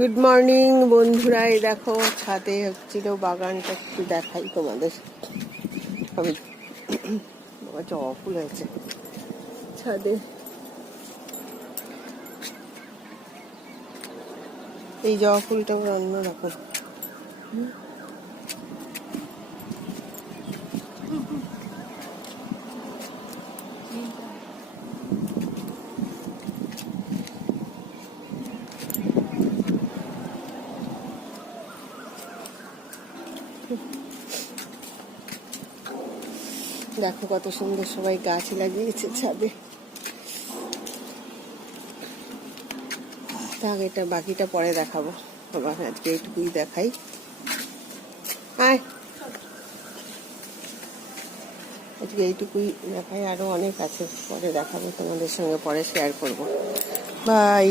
Good morning বন্ধুরা, এই দেখো ছাদে হচ্ছিল বাগানটা, একটু দেখাই তোমাদের। আমি বাবা জবা ফুল হয়েছে ছাদে। এই জবা ফুলটা অন্যরকম। দেখো কত সুন্দর সবাই গাছ লাগিয়েছে ছাদে। থাক, এটা বাকিটা পরে দেখাবো। আবার আজকে এইটুকুই দেখাই। আজকে এইটুকুই দেখাই, আরো অনেক আছে, পরে দেখাবো তোমাদের সঙ্গে, পরে শেয়ার করবো। বাই।